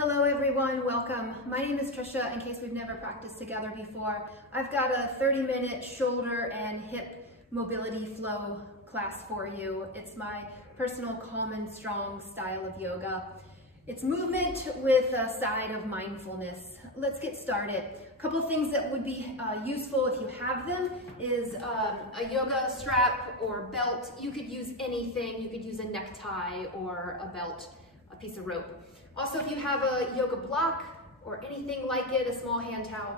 Hello everyone, welcome. My name is Trisha, in case we've never practiced together before. I've got a 30-minute shoulder and hip mobility flow class for you. It's my personal calm and strong style of yoga. It's movement with a side of mindfulness. Let's get started. A couple things that would be useful if you have them is a yoga strap or belt. You could use anything. You could use a necktie or a belt, a piece of rope. Also, if you have a yoga block or anything like it, a small hand towel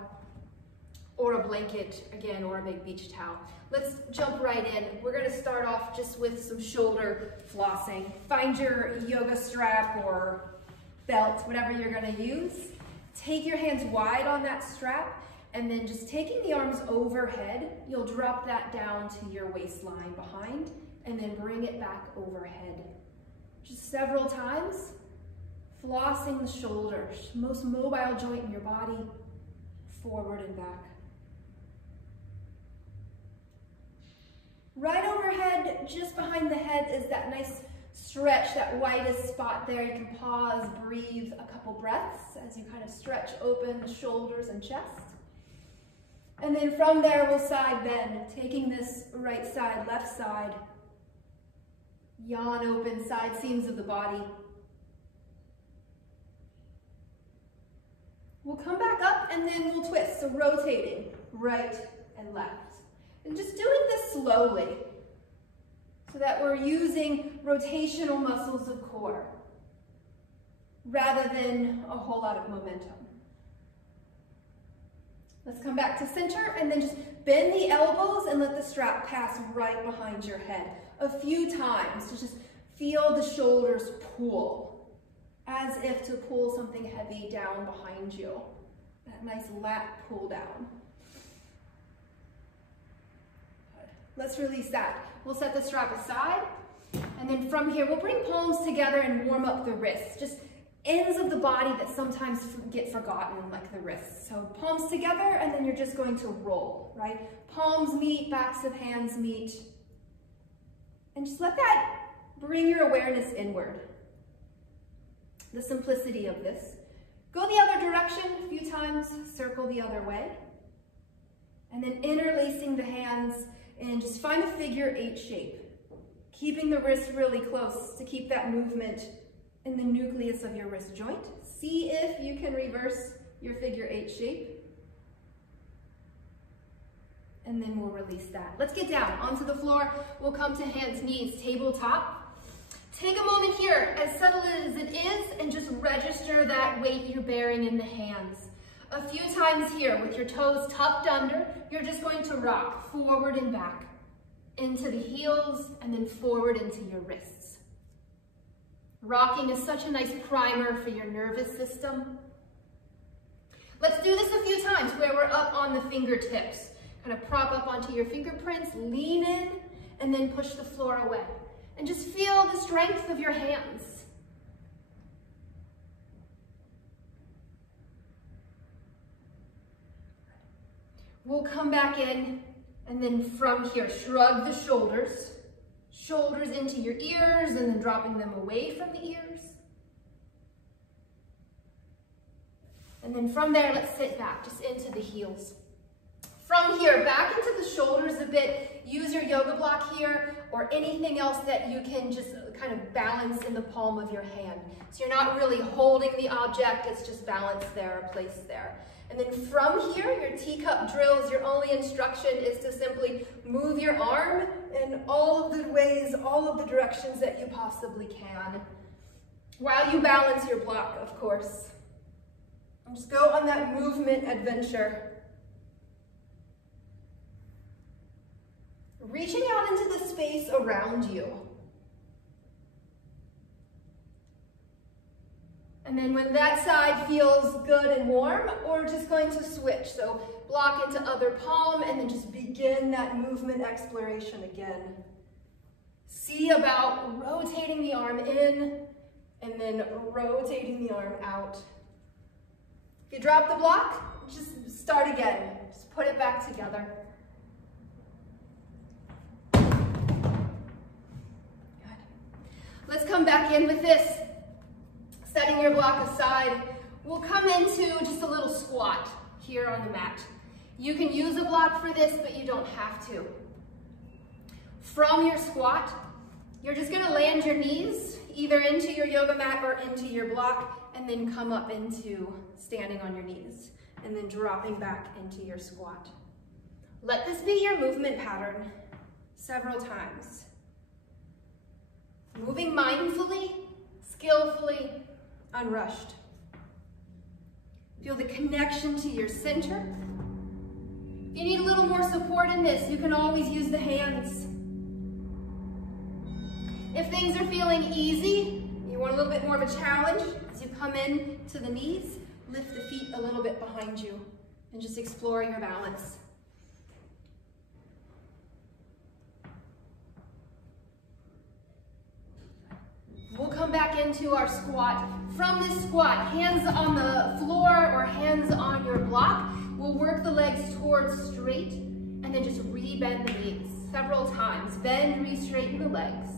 or a blanket, again, or a big beach towel. Let's jump right in. We're going to start off just with some shoulder flossing. Find your yoga strap or belt, whatever you're going to use. Take your hands wide on that strap, and then just taking the arms overhead, you'll drop that down to your waistline behind, and then bring it back overhead. Just several times. Flossing the shoulders, most mobile joint in your body, forward and back. Right overhead, just behind the head, is that nice stretch, that widest spot there. You can pause, breathe a couple breaths as you kind of stretch open the shoulders and chest. And then from there, we'll side bend, taking this right side, left side, yawn open, side seams of the body. We'll come back up and then we'll twist, so rotating right and left. And just doing this slowly so that we're using rotational muscles of core rather than a whole lot of momentum. Let's come back to center and then just bend the elbows and let the strap pass right behind your head a few times to just feel the shoulders pull, as if to pull something heavy down behind you. That nice lat pull down. Good. Let's release that. We'll set the strap aside, and then from here, we'll bring palms together and warm up the wrists. Just ends of the body that sometimes get forgotten, like the wrists. So palms together, and then you're just going to roll, right? Palms meet, backs of hands meet. And just let that bring your awareness inward. The simplicity of this. Go the other direction a few times, circle the other way. And then interlacing the hands and just find a figure 8 shape. Keeping the wrist really close to keep that movement in the nucleus of your wrist joint. See if you can reverse your figure 8 shape. And then we'll release that. Let's get down onto the floor. We'll come to hands, knees, tabletop. Take a moment here, as subtle as it is, and just register that weight you're bearing in the hands. A few times here, with your toes tucked under, you're just going to rock forward and back, into the heels, and then forward into your wrists. Rocking is such a nice primer for your nervous system. Let's do this a few times where we're up on the fingertips. Kind of prop up onto your fingerprints, lean in, and then push the floor away. And just feel the strength of your hands. We'll come back in, and then from here, shrug the shoulders. Shoulders into your ears, and then dropping them away from the ears. And then from there, let's sit back, just into the heels. From here, back into the shoulders a bit. Use your yoga block here or anything else that you can just kind of balance in the palm of your hand. So you're not really holding the object, it's just balanced there, placed there. And then from here, your teacup drills, your only instruction is to simply move your arm in all of the ways, all of the directions that you possibly can, while you balance your block, of course. And just go on that movement adventure. Reaching out into the space around you. And then when that side feels good and warm, we're just going to switch. So block into other palm and then just begin that movement exploration again. See about rotating the arm in and then rotating the arm out. If you drop the block, just start again. Just put it back together. Let's come back in with this Setting your block aside, we'll come into just a little squat here on the mat. You can use a block for this, but you don't have to. From your squat, you're just gonna land your knees either into your yoga mat or into your block, and then come up into standing on your knees, and then dropping back into your squat. Let this be your movement pattern several times. Moving mindfully, skillfully, unrushed. Feel the connection to your center. If you need a little more support in this, you can always use the hands. If things are feeling easy, you want a little bit more of a challenge, as you come in to the knees, lift the feet a little bit behind you and just explore your balance. We'll come back into our squat. From this squat, hands on the floor or hands on your block, we'll work the legs towards straight and then just re-bend the knees several times. Bend, re-straighten the legs.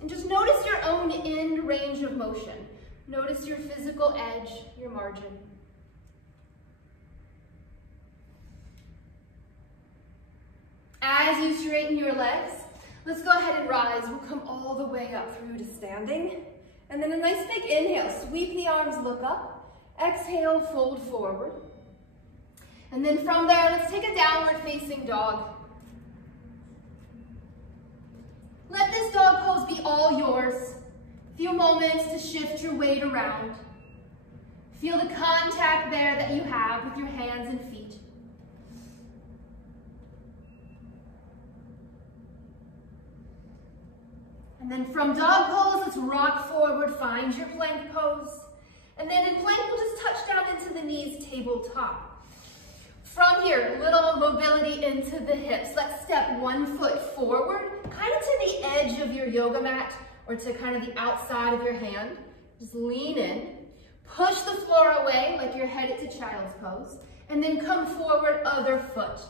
And just notice your own end range of motion. Notice your physical edge, your margin. As you straighten your legs, let's go ahead and rise. We'll come all the way up through to standing. And then a nice big inhale. Sweep the arms, look up. Exhale, fold forward. And then from there, let's take a downward facing dog. Let this dog pose be all yours. A few moments to shift your weight around. Feel the contact there that you have with your hands and feet. And then from dog pose, let's rock forward, find your plank pose. And then in plank, we'll just touch down into the knees, tabletop. From here, little mobility into the hips. Let's step one foot forward, kind of to the edge of your yoga mat or to kind of the outside of your hand. Just lean in, push the floor away like you're headed to child's pose, and then come forward, other foot.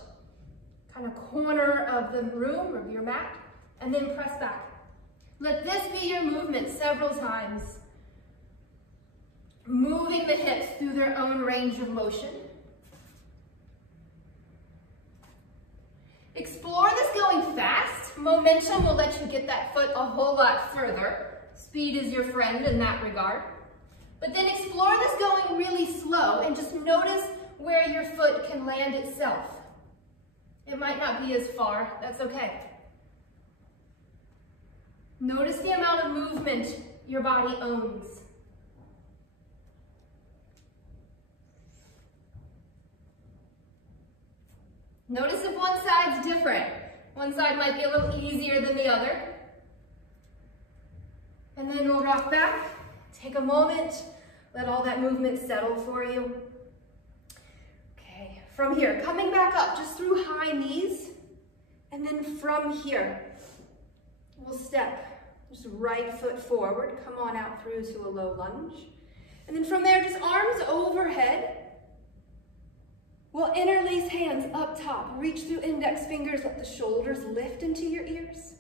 Kind of corner of the room or your mat, and then press back. Let this be your movement several times. Moving the hips through their own range of motion. Explore this going fast. Momentum will let you get that foot a whole lot further. Speed is your friend in that regard. But then explore this going really slow and just notice where your foot can land itself. It might not be as far, that's okay. Notice the amount of movement your body owns. Notice if one side's different. One side might be a little easier than the other. And then we'll rock back. Take a moment. Let all that movement settle for you. Okay, from here, coming back up just through high knees. And then from here, we'll step just right foot forward. Come on out through to a low lunge. And then from there, just arms overhead. We'll interlace hands up top, reach through index fingers, let the shoulders lift into your ears.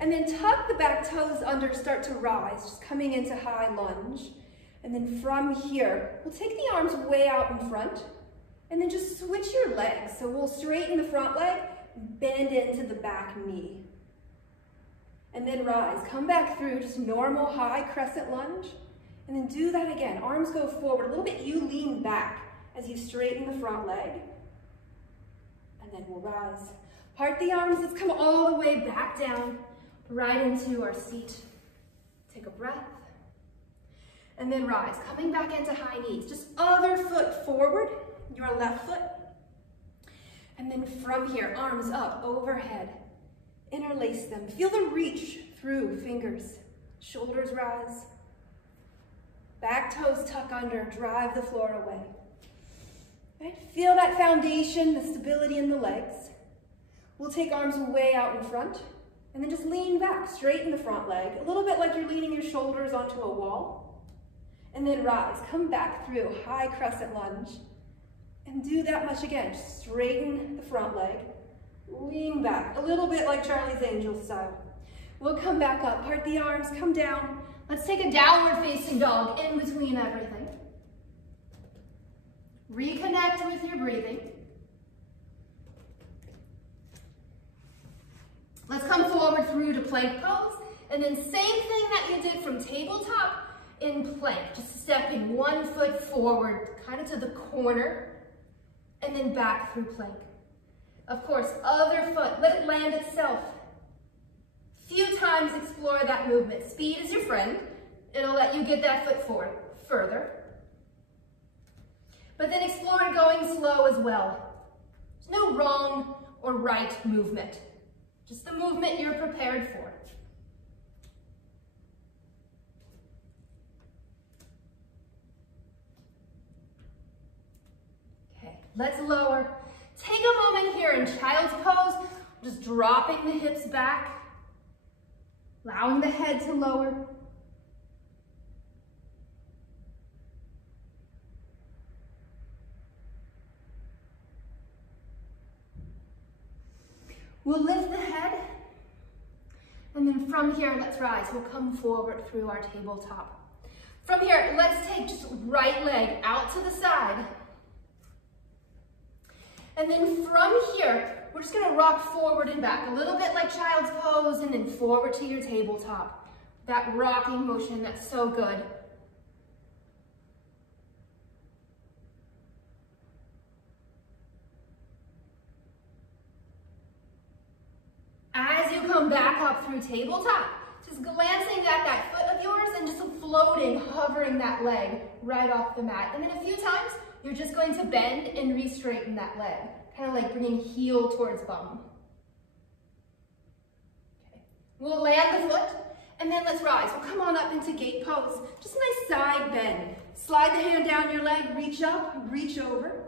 And then tuck the back toes under, start to rise, just coming into high lunge. And then from here, we'll take the arms way out in front, and then just switch your legs. So we'll straighten the front leg, bend into the back knee. And then rise, come back through, just normal high crescent lunge. And then do that again, arms go forward, a little bit you lean back as you straighten the front leg, and then we'll rise. Part the arms, let's come all the way back down, right into our seat. Take a breath, and then rise, coming back into high knees. Just other foot forward, your left foot. And then from here, arms up, overhead. Interlace them, feel the reach through fingers. Shoulders rise. Back toes tuck under, drive the floor away. Right? Feel that foundation, the stability in the legs. We'll take arms way out in front and then just lean back, straighten the front leg, a little bit like you're leaning your shoulders onto a wall. And then rise, come back through, high crescent lunge. And do that much again, just straighten the front leg, lean back, a little bit like Charlie's Angels style. We'll come back up, part the arms, come down, Let's take a downward facing dog in between everything. Reconnect with your breathing. Let's come forward through to plank pose. And then same thing that you did from tabletop in plank. Just stepping one foot forward, kind of to the corner, and then back through plank. Of course, other foot, let it land itself. Few times explore that movement. Speed is your friend. It'll let you get that foot forward further. But then explore going slow as well. There's no wrong or right movement. Just the movement you're prepared for. Okay, let's lower. Take a moment here in child's pose, just dropping the hips back, allowing the head to lower. We'll lift the head, and then from here, let's rise. We'll come forward through our tabletop. From here, let's take just right leg out to the side. And then from here, we're just gonna rock forward and back, a little bit like child's pose, and then forward to your tabletop. That rocking motion, that's so good. As you come back up through tabletop, just glancing at that foot of yours and just floating, hovering that leg right off the mat. And then a few times, you're just going to bend and re-straighten that leg, kind of like bringing heel towards bum. Okay. We'll land the foot, and then let's rise. We'll come on up into gate pose. Just a nice side bend. Slide the hand down your leg, reach up, reach over.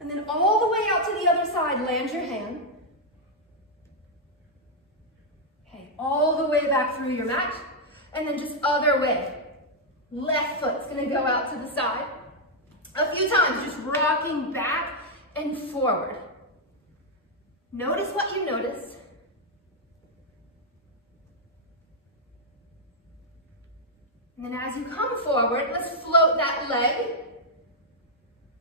And then all the way out to the other side, land your hand. Okay, all the way back through your mat. And then just other way. Left foot's gonna go out to the side. A few times, just rocking back and forward. Notice what you notice. And then as you come forward, let's float that leg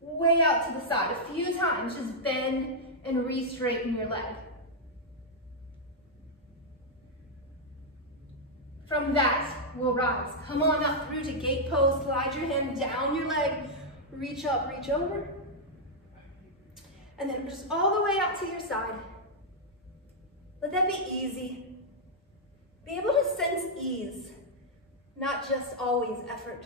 way out to the side. A few times, just bend and re-straighten your leg. From that, we'll rise. Come on up through to gate pose. Slide your hand down your leg. Reach up, reach over. And then just all the way out to your side. Let that be easy. Be able to sense ease, not just always effort.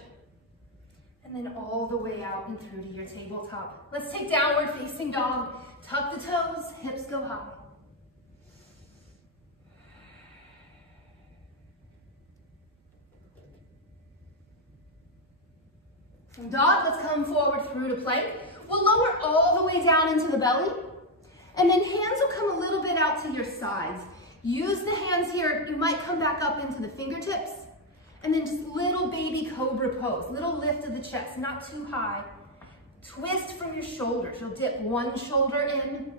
And then all the way out and through to your tabletop. Let's take downward facing dog. Tuck the toes, hips go high. From dog, let's come forward through to plank. We'll lower all the way down into the belly. And then hands will come a little bit out to your sides. Use the hands here. You might come back up into the fingertips. And then just little baby cobra pose, little lift of the chest, not too high. Twist from your shoulders. You'll dip one shoulder in.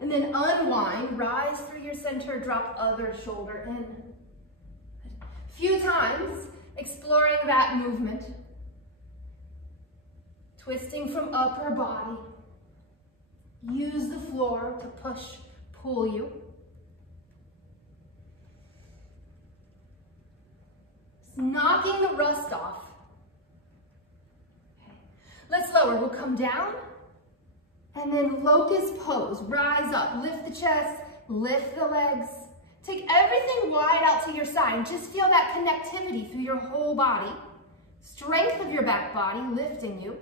And then unwind, rise through your center, drop other shoulder in. A few times, exploring that movement. Twisting from upper body. Use the floor to push, pull you. Knocking the rust off. Okay. Let's lower. We'll come down and then locust pose. Rise up. Lift the chest. Lift the legs. Take everything wide out to your side and just feel that connectivity through your whole body. Strength of your back body lifting you.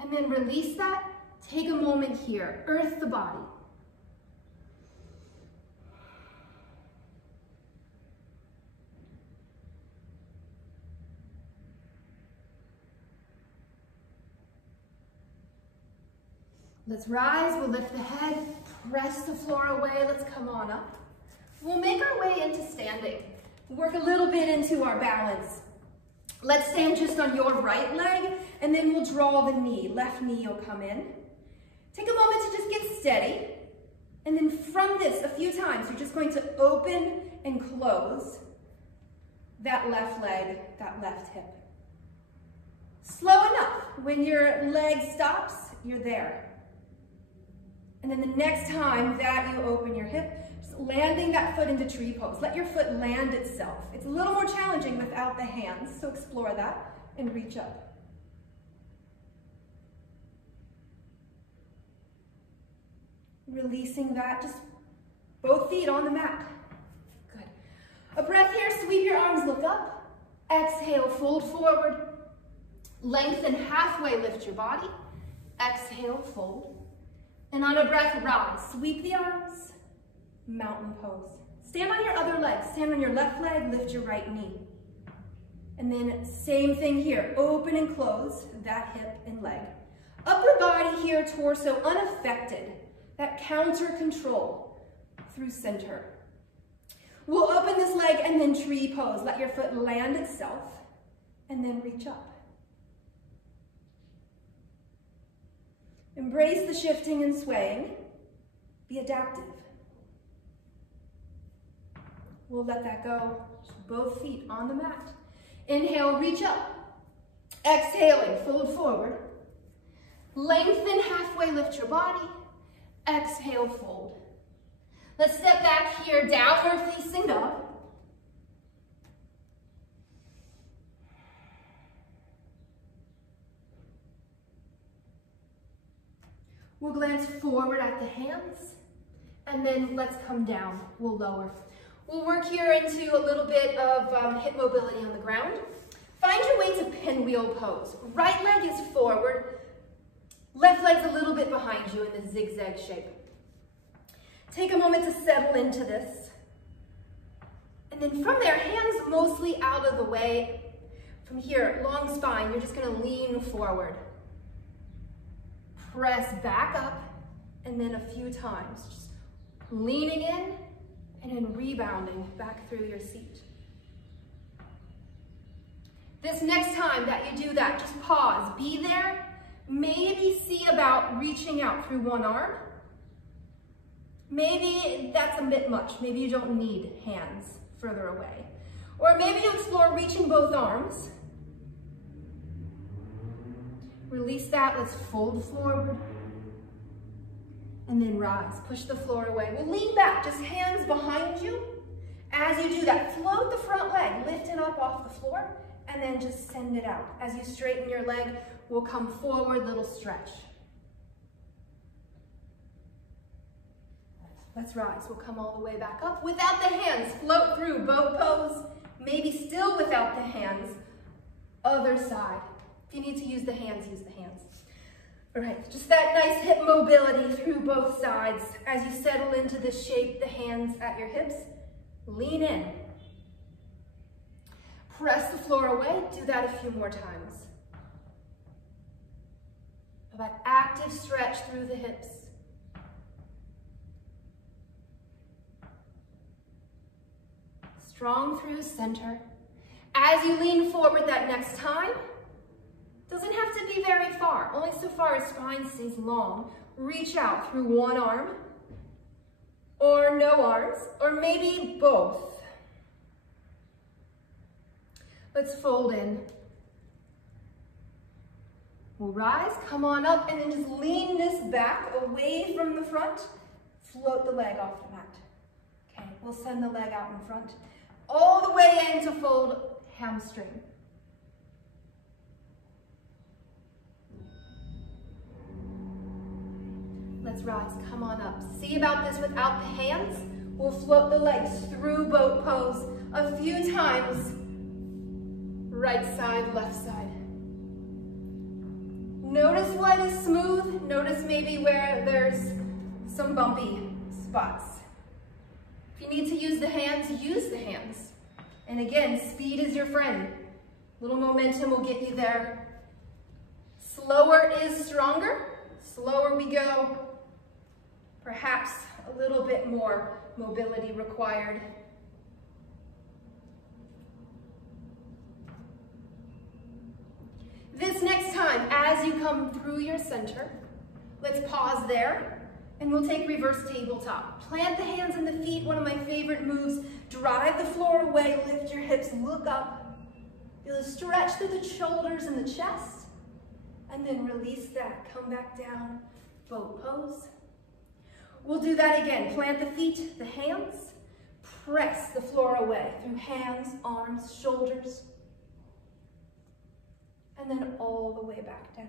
And then release that. Take a moment here. Earth the body. Let's rise, we'll lift the head, press the floor away, let's come on up. We'll make our way into standing. Work a little bit into our balance. Let's stand just on your right leg, and then we'll draw the knee. Left knee will come in. Take a moment to just get steady. And then from this, a few times, you're just going to open and close that left leg, that left hip. Slow enough. When your leg stops, you're there. And then the next time that you open your hip, just landing that foot into tree pose. Let your foot land itself. It's a little more challenging without the hands, so explore that and reach up. Releasing that, just both feet on the mat. Good. A breath here, sweep your arms, look up. Exhale, fold forward. Lengthen halfway, lift your body. Exhale, fold. And on a breath, rise. Sweep the arms, mountain pose. Stand on your other leg. Stand on your left leg, lift your right knee. And then same thing here. Open and close that hip and leg. Upper body here, torso unaffected. That counter control through center. We'll open this leg and then tree pose. Let your foot land itself and then reach up. Embrace the shifting and swaying. Be adaptive. We'll let that go. Both feet on the mat. Inhale, reach up. Exhaling, fold forward. Lengthen halfway, lift your body. Exhale, fold. Let's step back here, downward facing dog. We'll glance forward at the hands, and then let's come down. We'll lower. We'll work here into a little bit of hip mobility on the ground. Find your way to pinwheel pose. Right leg is forward, left leg's a little bit behind you in the zigzag shape. Take a moment to settle into this. And then from there, hands mostly out of the way. From here, long spine, you're just gonna lean forward. Press back up, and then a few times, just leaning in and then rebounding back through your seat. This next time that you do that, just pause, be there, maybe see about reaching out through one arm. Maybe that's a bit much, maybe you don't need hands further away. Or maybe you explore reaching both arms. Release that, let's fold forward. And then rise, push the floor away. We'll lean back, just hands behind you. As you do that, float the front leg, lift it up off the floor, and then just send it out. As you straighten your leg, we'll come forward, little stretch. Let's rise, we'll come all the way back up. Without the hands, float through, boat pose. Maybe still without the hands, other side. If you need to use the hands, use the hands. All right, just that nice hip mobility through both sides. As you settle into this shape, the hands at your hips, lean in. Press the floor away, do that a few more times. That active stretch through the hips. Strong through center. As you lean forward that next time, doesn't have to be very far, only so far as spine stays long. Reach out through one arm, or no arms, or maybe both. Let's fold in. We'll rise, come on up, and then just lean this back away from the front. Float the leg off the mat. Okay, we'll send the leg out in front. All the way in to fold hamstring. Let's rise, come on up. See about this without the hands. We'll float the legs through boat pose a few times. Right side, left side. Notice what is smooth. Notice maybe where there's some bumpy spots. If you need to use the hands, use the hands. And again, speed is your friend. Little momentum will get you there. Slower is stronger. Slower we go, perhaps a little bit more mobility required. This next time, as you come through your center, let's pause there. And we'll take reverse tabletop. Plant the hands and the feet, one of my favorite moves. Drive the floor away, lift your hips, look up. Feel a stretch through the shoulders and the chest. And then release that, come back down, boat pose. We'll do that again. Plant the feet, the hands. Press the floor away through hands, arms, shoulders. And then all the way back down.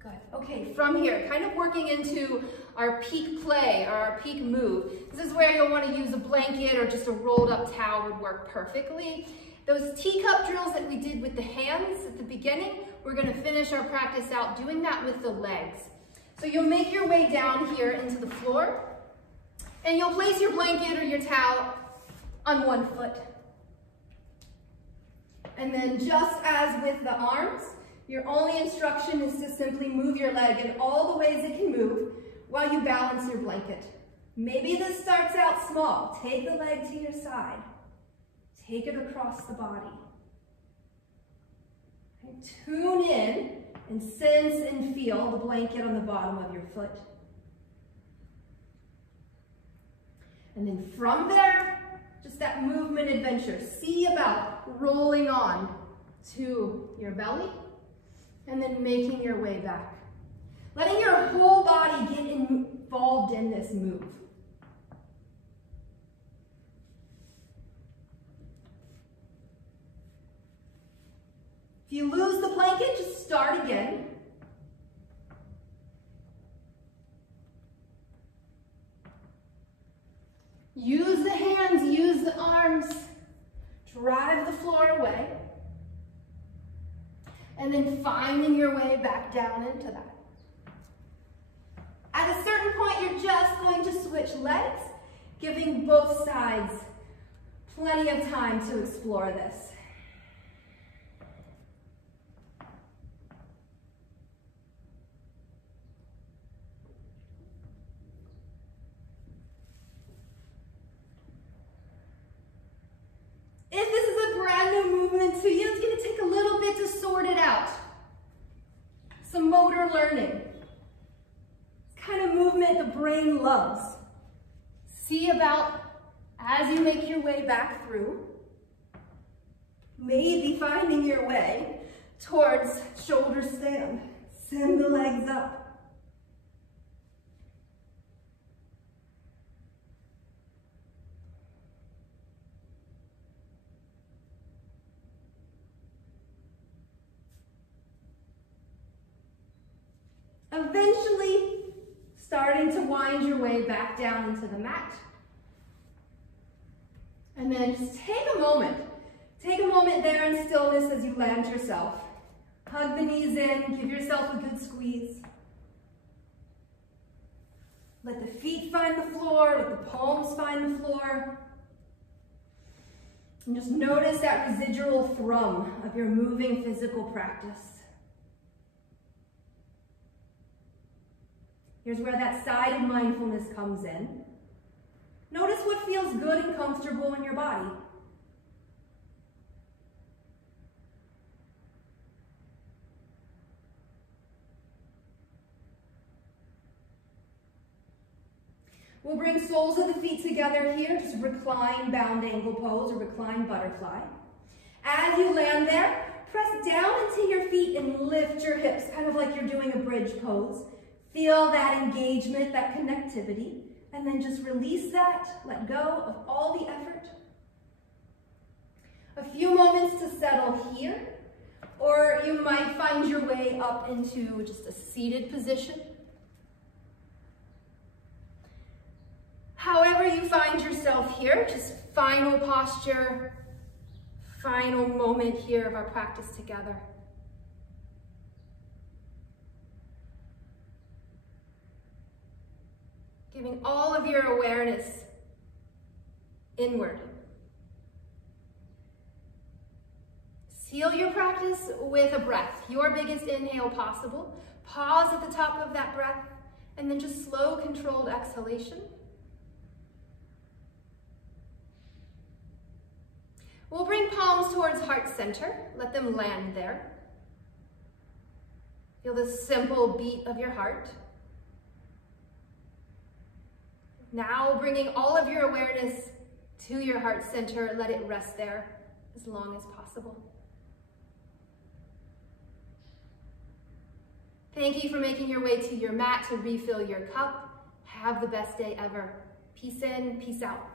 Good. Okay, from here, kind of working into our peak play or our peak move. This is where you'll want to use a blanket or just a rolled up towel would work perfectly. Those teacup drills that we did with the hands at the beginning, we're going to finish our practice out doing that with the legs. So you'll make your way down here into the floor, and you'll place your blanket or your towel on one foot. And then just as with the arms, your only instruction is to simply move your leg in all the ways it can move while you balance your blanket. Maybe this starts out small. Take the leg to your side. Take it across the body. And tune in and sense and feel the blanket on the bottom of your foot. And then from there, just that movement adventure. See about rolling on to your belly and then making your way back. Letting your whole body get involved in this move. If you lose the blanket, just start again. Use the hands, use the arms. Drive the floor away. And then finding your way back down into that. At a certain point, you're just going to switch legs, giving both sides plenty of time to explore this. If this is a brand new movement to you, it's going to take a little bit to sort it out. Some motor learning. It's kind of movement the brain loves. See about as you make your way back through, maybe finding your way towards shoulder stand. Send the legs up. Eventually, starting to wind your way back down into the mat. And then just take a moment. Take a moment there in stillness as you land yourself. Hug the knees in, give yourself a good squeeze. Let the feet find the floor, let the palms find the floor. And just notice that residual thrum of your moving physical practice. Here's where that side of mindfulness comes in. Notice what feels good and comfortable in your body. We'll bring soles of the feet together here, just recline bound angle pose or recline butterfly. As you land there, press down into your feet and lift your hips, kind of like you're doing a bridge pose. Feel that engagement, that connectivity, and then just release that, let go of all the effort. A few moments to settle here, or you might find your way up into just a seated position. However you find yourself here, just final posture, final moment here of our practice together. Giving all of your awareness inward. Seal your practice with a breath, your biggest inhale possible. Pause at the top of that breath, and then just slow, controlled exhalation. We'll bring palms towards heart center. Let them land there. Feel the simple beat of your heart. Now bringing all of your awareness to your heart center, let it rest there as long as possible. Thank you for making your way to your mat to refill your cup. Have the best day ever. Peace in, peace out.